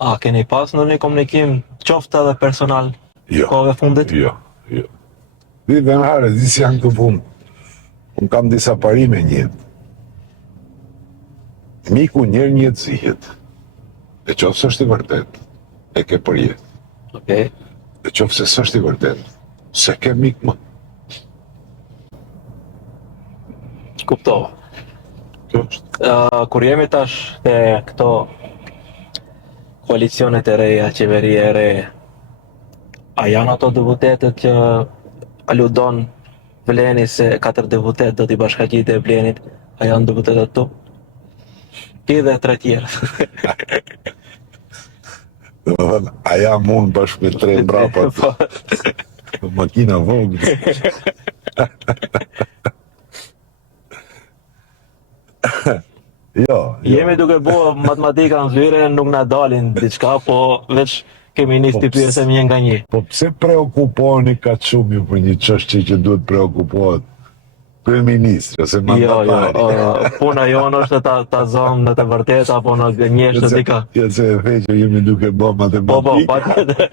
A keni pas në një komunikim qoftë edhe personal kohëve fundit? Jo. Dhe venare, disë janë këtë punë. Unë kam disa parime njëtë. Miku njerë njëtë zihet. E qofë së është i vërtet, e ke përje. Okej. E qofë se së është i vërtet, se ke mik më. Kuptova. Kjo është. Kur jemi tash te këto koalicionet e reja, qeveria e re, a janë ato deputetët që aludon Vleni se 4 deputet do t'i bashkaqite e Blenit, a janë deputetët tu? Ti dhe 3 tjerë. Dhe më thënë, a jam unë bashkë me 3 mbrapa të makina vogël. Jo. Jemi duke bo matematika në zyre, nuk na dalin diçka, po veç kemi nis t'i pyesem një nga një. Po pse preokuponi ka shumë ju për një çështje që duhet preokupohet kryeministri ose mandatari? Jo, puna jonë është ta zonë në të vërtetë apo në gënjesht të dika. Jo se e the që jemi duke bë matematikë. Po, patjetër.